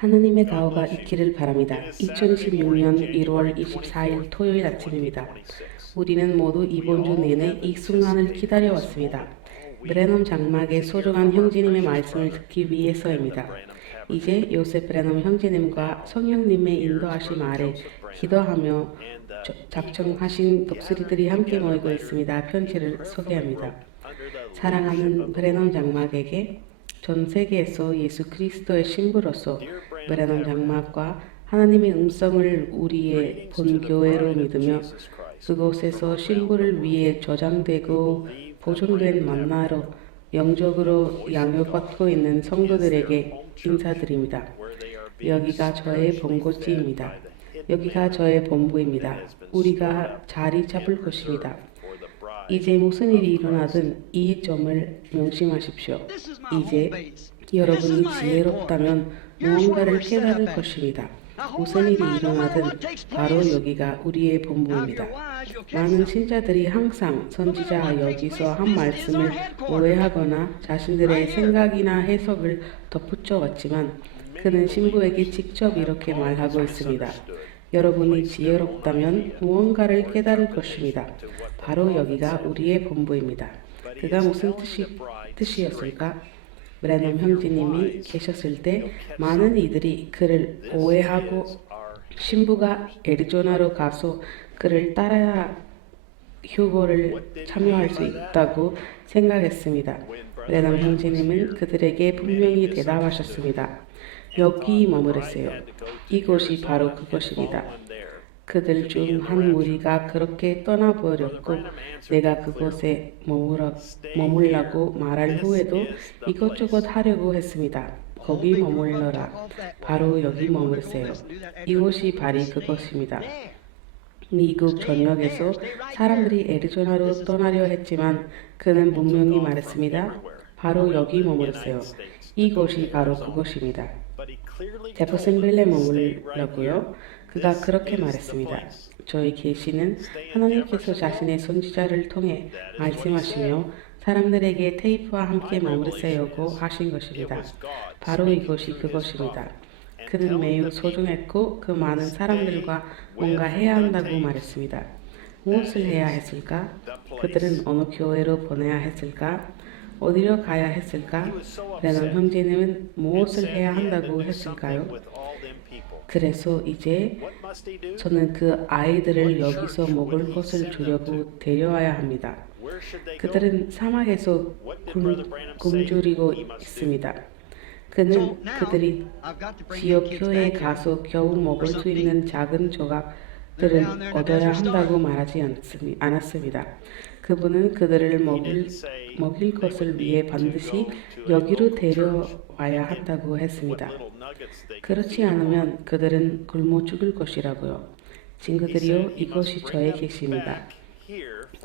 하느님의 가호가 있기를 바랍니다. 2016년 1월 24일 토요일 아침입니다. 우리는 모두 이번 주 내내 이 순간을 기다려왔습니다. 브래넘 장막의 소중한 형제님의 말씀을 듣기 위해서입니다. 이제 요셉 브래넘 형제님과 성령님의 인도하심 아래 기도하며 작정하신 독수리들이 함께 모이고 있습니다. 편지를 소개합니다. 사랑하는 브래넘 장막에게 전 세계에서 예수 그리스도의 신부로서 브래넘 장막과 하나님의 음성을 우리의 본교회로 믿으며 그곳에서 신부를 위해 저장되고 보존된 만나로 영적으로 양육받고 있는 성도들에게 인사드립니다. 여기가 저의 본고지입니다. 여기가 저의 본부입니다. 우리가 자리 잡을 것입니다. 이제 무슨 일이 일어나든 이 점을 명심하십시오. 이제 여러분이 지혜롭다면 무언가를 깨달을 것입니다. 무슨 일이 일어나든 바로 여기가 우리의 본부입니다. 많은 신자들이 항상 선지자가 여기서 한 말씀을 오해하거나 자신들의 생각이나 해석을 덧붙여 왔지만 그는 신부에게 직접 이렇게 말하고 있습니다. 여러분이 지혜롭다면 무언가를 깨달을 것입니다. 바로 여기가 우리의 본부입니다. 그가 무슨 뜻이었을까? 브래넘 형제님이 계셨을 때 많은 이들이 그를 오해하고 신부가 애리조나로 가서 그를 따라야 휴거를 참여할 수 있다고 생각했습니다. 브래넘 형제님은 그들에게 분명히 대답하셨습니다. 여기 머무르세요. 이곳이 바로 그것입니다. 그들 중 한 무리가 그렇게 떠나버렸고 내가 그곳에 머물라고 말할 후에도 이것저것 하려고 했습니다. 거기 머물러라. 바로 여기 머무르세요. 이곳이 바로 그것입니다. 미국 전역에서 사람들이 애리조나로 떠나려 했지만 그는 분명히 말했습니다. 바로 여기 머무르세요. 이곳이 바로 그것입니다. 제퍼슨빌에 머물려고요. 그가 그렇게 말했습니다. 저희 계시는 하나님께서 자신의 선지자를 통해 말씀하시며 사람들에게 테이프와 함께 머무르세요고 하신 것입니다. 바로 이것이 그것입니다. 그는 매우 소중했고 그 많은 사람들과 뭔가 해야 한다고 말했습니다. 무엇을 해야 했을까? 그들은 어느 교회로 보내야 했을까? 어디로 가야 했을까? 브래넘 형제님은 무엇을 해야 한다고 했을까요? 그래서 이제 저는 그 아이들을 여기서 먹을 것을 주려고 데려와야 합니다. 그들은 사막에서 굶주리고 있습니다. 그는 그들이 지역 교회에 가서 겨우 먹을 수 있는 작은 조각들을 얻어야 한다고 말하지 않았습니다. 그분은 그들을 먹일 것을 위해 반드시 여기로 데려와야 한다고 했습니다. 그렇지 않으면 그들은 굶어 죽을 것이라고요. 친구들이요, 이것이 저의 계시입니다.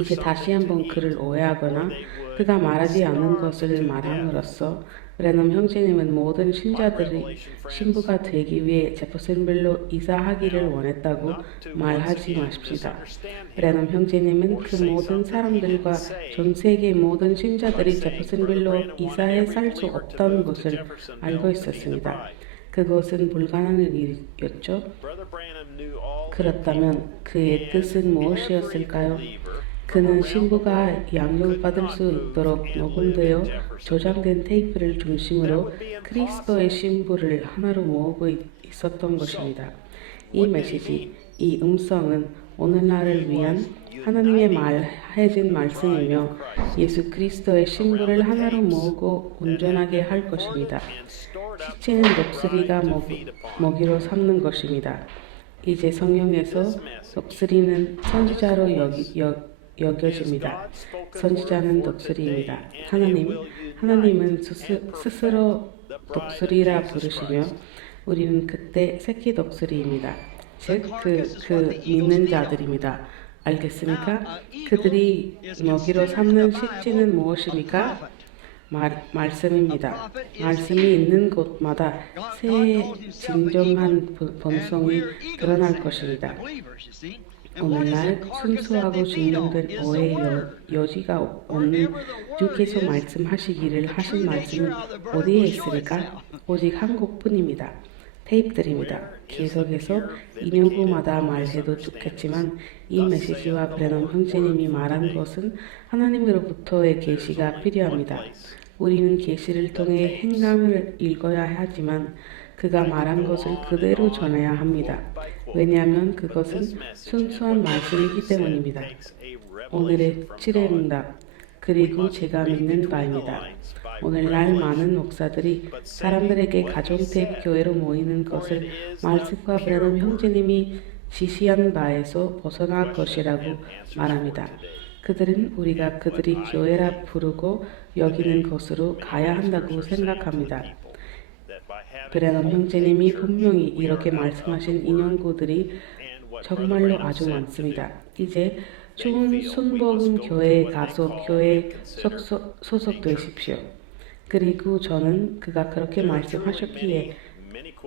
이제 다시 한번 그를 오해하거나 그가 말하지 않은 것을 말함으로써 브래넘 형제님은 모든 신자들이 신부가 되기 위해 제퍼슨빌로 이사하기를 원했다고 말하지 마십시다. 브래넘 형제님은 그 모든 사람들과 전 세계 모든 신자들이 제퍼슨빌로 이사해 살 수 없다는 것을 알고 있었습니다. 그것은 불가능한 일이었죠. 그렇다면 그의 뜻은 무엇이었을까요? 그는 신부가 양육받을 수 있도록 녹음되어 저장된 테이프를 중심으로 그리스도의 신부를 하나로 모으고 있었던 것입니다. 이 메시지, 이 음성은 오늘날을 위한 하나님의 말해진 말씀이며 예수 그리스도의 신부를 하나로 모으고 온전하게 할 것입니다. 시체는 독수리가 먹이로 삼는 것입니다. 이제 성경에서 독수리는 선지자로 여겨집니다. 선지자는 독수리입니다. 하나님은 스스로 독수리라 부르시며 우리는 그때 새끼 독수리입니다. 즉, 그 믿는 자들입니다. 알겠습니까? 그들이 먹이로 삼는 식지는 무엇입니까? 말씀입니다. 말씀이 있는 곳마다 새 진정한 본성이 드러날 것입니다. 오늘날 순수하고 증명된 오해의 여지가 없는 주께서 말씀하시기를 하신 말씀은 어디에 있습니까? 오직 한 곳뿐입니다. 테이프들입니다. 계속해서 2년 후마다 말해도 좋겠지만 이 메시지와 브래넘 형제님이 말한 것은 하나님으로부터의 계시가 필요합니다. 우리는 계시를 통해 행함을 읽어야 하지만 그가 말한 것을 그대로 전해야 합니다. 왜냐하면 그것은 순수한 말씀이기 때문입니다. 오늘의 7회 응답 그리고 제가 믿는 바입니다. 오늘날 많은 목사들이 사람들에게 가정 테이프 교회로 모이는 것을 말씀과 브래넘 형제님이 지시한 바에서 벗어날 것이라고 말합니다. 그들은 우리가 그들이 교회라 부르고 여기는 것으로 가야 한다고 생각합니다. 브래넘 형제님이 분명히 이렇게 말씀하신 인용구들이 정말로 아주 많습니다. 이제 좋은 순복음 교회에 가서 교회에 소속되십시오. 그리고 저는 그가 그렇게 말씀하셨기에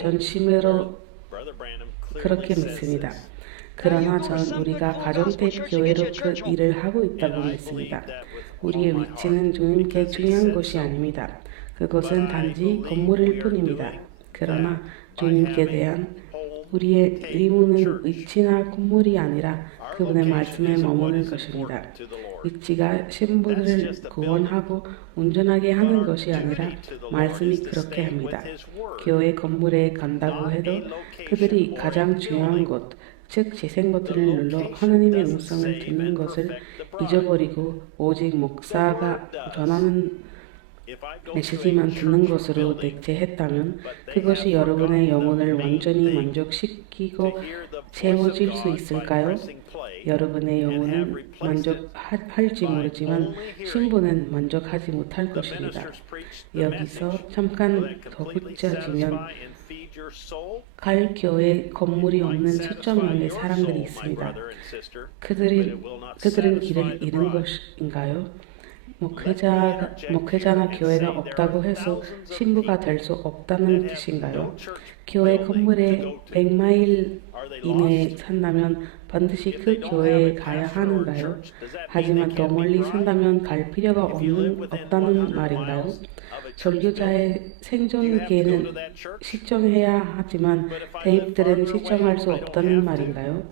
전심으로 그렇게 믿습니다. 그러나 저는 우리가 가정테이프 교회로 그 일을 하고 있다고 믿습니다. 우리의 위치는 주님께 중요한 것이 아닙니다. 그것은 단지 건물일 뿐입니다. 그러나 주님께 대한 우리의 의무는 위치나 건물이 아니라 그분의 말씀에 머무는 것입니다. 위치가 신부들을 구원하고 온전하게 하는 것이 아니라 말씀이 그렇게 합니다. 교회 건물에 간다고 해도 그들이 가장 중요한 것, 즉 재생 버튼을 눌러 하나님의 음성을 듣는 것을 잊어버리고 오직 목사가 전하는 메시지만 듣는 것으로 대체했다면 그것이 여러분의 영혼을 완전히 만족시키고 채워질 수 있을까요? 여러분의 영혼은 만족할지 모르지만 신부는 만족하지 못할 것입니다. 여기서 잠깐 덧붙여지면 갈 교회 건물이 없는 수천 명의 사람들이 있습니다. 그들은 길을 잃은 것인가요? 목회자나 교회가 없다고 해서 신부가 될 수 없다는 뜻인가요? 교회 건물에 100마일 이내에 산다면 반드시 그 교회에 가야 하는가요? 하지만 더 멀리 산다면 갈 필요가 없다는 말인가요? 설교자의 생존기에는 시청해야 하지만 대입들은 시청할 수 없다는 말인가요?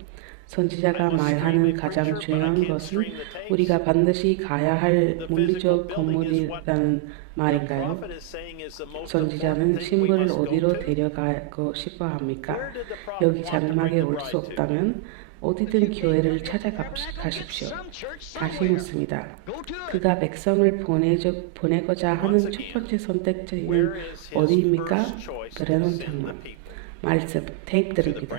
선지자가 말하는 가장 중요한 것은 우리가 반드시 가야 할 물리적 건물이라는 말인가요? 선지자는 신부를 어디로 데려가고 싶어 합니까? 여기 장막에 올 수 없다면 어디든 교회를 찾아가십시오. 다시 묻습니다. 그가 백성을 보내고자 하는 첫 번째 선택지는 어디입니까? 브래넘 장막. 말씀, 테이프들입니다.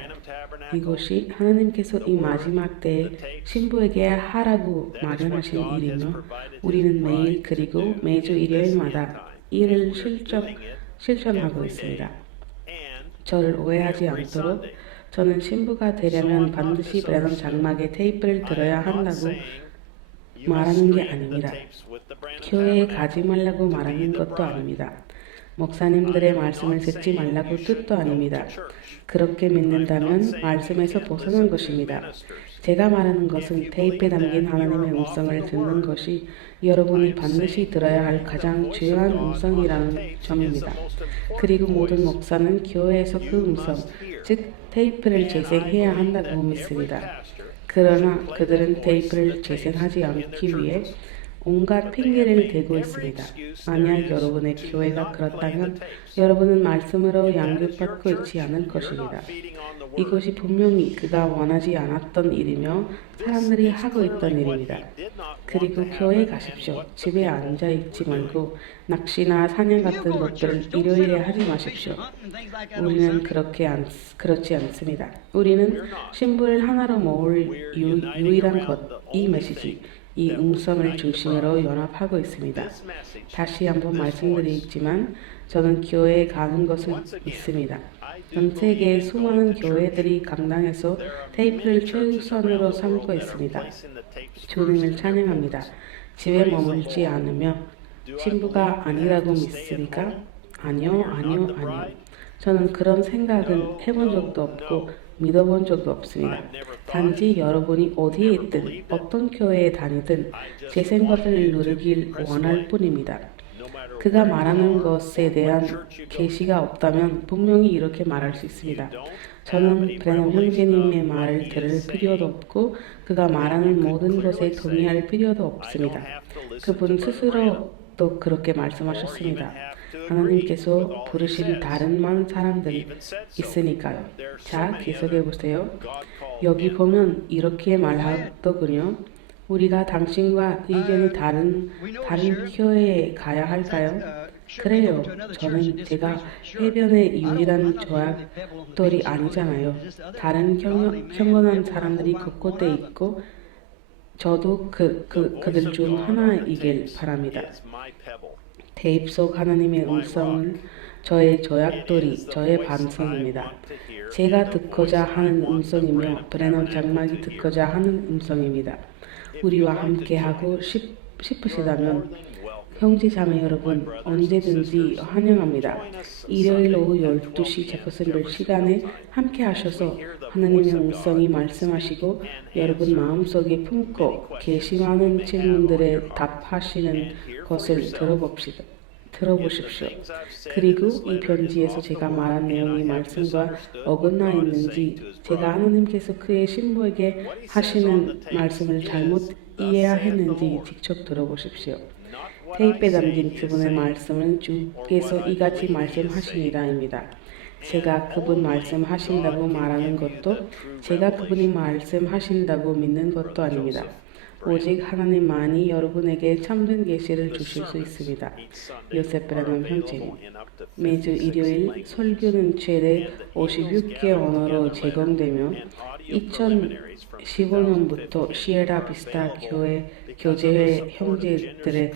이것이 하나님께서 이 마지막 때에 신부에게 하라고 마련하신 일이며 우리는 매일 그리고 매주 일요일마다 이를 실천하고 있습니다. 저를 오해하지 않도록 저는 신부가 되려면 반드시 브래넘 장막에 테이프를 들어야 한다고 말하는 게 아닙니다. 교회에 가지 말라고 말하는 것도 아닙니다. 목사님들의 말씀을 듣지 말라고 뜻도 아닙니다. 그렇게 믿는다면 말씀에서 벗어난 것입니다. 제가 말하는 것은 테이프에 담긴 하나님의 음성을 듣는 것이 여러분이 반드시 들어야 할 가장 중요한 음성이라는 점입니다. 그리고 모든 목사는 교회에서 그 음성, 즉 테이프를 재생해야 한다고 믿습니다. 그러나 그들은 테이프를 재생하지 않기 위해 온갖 핑계를 대고 있습니다. 만약 여러분의 교회가 그렇다면 여러분은 말씀으로 양육받고 있지 않을 것입니다. 이것이 분명히 그가 원하지 않았던 일이며 사람들이 하고 있던 일입니다. 그리고 교회에 가십시오. 집에 앉아 있지 말고 낚시나 사냥 같은 것들을 일요일에 하지 마십시오. 우리는 그렇지 않습니다. 우리는 신부를 하나로 모을 유일한 것, 이 메시지, 이 음성을 중심으로 연합하고 있습니다. 다시 한번 말씀드리지만 저는 교회에 가는 것을 믿습니다. 전 세계의 수많은 교회들이 강당에서 테이프를 최우선으로 삼고 있습니다. 주님을 찬양합니다. 집에 머물지 않으며 신부가 아니라고 믿습니까? 아니요. 저는 그런 생각은 해본 적도 없고 믿어본 적도 없습니다. 단지 여러분이 어디에 있든 어떤 교회에 다니든 재생 버튼을 누르길 원할 뿐입니다. 그가 말하는 것에 대한 계시가 없다면 분명히 이렇게 말할 수 있습니다. 저는 브래넘 형제님의 말을 들을 필요도 없고 그가 말하는 모든 것에 동의할 필요도 없습니다. 그분 스스로도 그렇게 말씀하셨습니다. 하나님께서 부르신 다른 많은 사람들이 있으니까요. 자, 계속해 보세요. 여기 보면 이렇게 말하더군요. 우리가 당신과 의견이 다른 교회에 가야 할까요? 그래요. 저는 제가 해변의 유일한 조약돌이 아니잖아요. 다른 경건한 사람들이 곳곳에 있고 저도 그들 중 하나이길 바랍니다. 대입 속 하나님의 음성은 저의 조약돌이, 저의 반성입니다. 제가 듣고자 하는 음성이며 브래넘 장막이 듣고자 하는 음성입니다. 우리와 함께하고 싶으시다면 형제자매 여러분 언제든지 환영합니다. 일요일 오후 12시 제퍼슨빌 시간에 함께 하셔서 하나님의 음성이 말씀하시고 여러분 마음속에 품고 계시많은 질문들에 답하시는 것을 들어보십시오. 그리고 이 편지에서 제가 말한 내용이 말씀과 어긋나 있는지 제가 하나님께서 그의 신부에게 하시는 말씀을 잘못 이해했는지 직접 들어보십시오. 테이프에 담긴 그분의 말씀은 주께서 이같이 말씀하시니라입니다. 제가 그분 말씀하신다고 말하는 것도 제가 그분이 말씀하신다고 믿는 것도 아닙니다. 오직 하나님만이 여러분에게 참된 계시를 주실 수 있습니다. 요셉 브래넘 형제님. 매주 일요일 설교는 최대 56개 언어로 제공되며 2015년부터 시에라 비스타 교제회 형제들의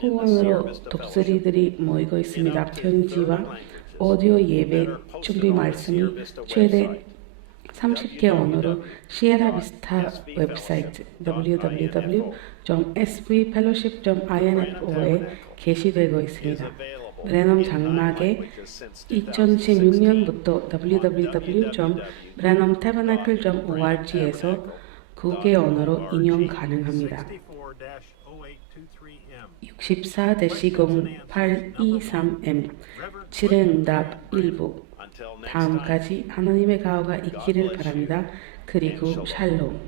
후원으로 독수리들이 모이고 있습니다. 편지와 오디오 예배 준비 말씀이 최대 30개 언어로 시에라 비스타 웹사이트 www.svfellowship.info에 게시되고 있습니다. 브래넘 장막에 2016년부터 www.branhamtabernacle.org에서 9개 언어로 인용 가능합니다. 64-0823M 7의 응답 1부 다음까지 하나님의 가호가 있기를 바랍니다. 그리고 샬롬.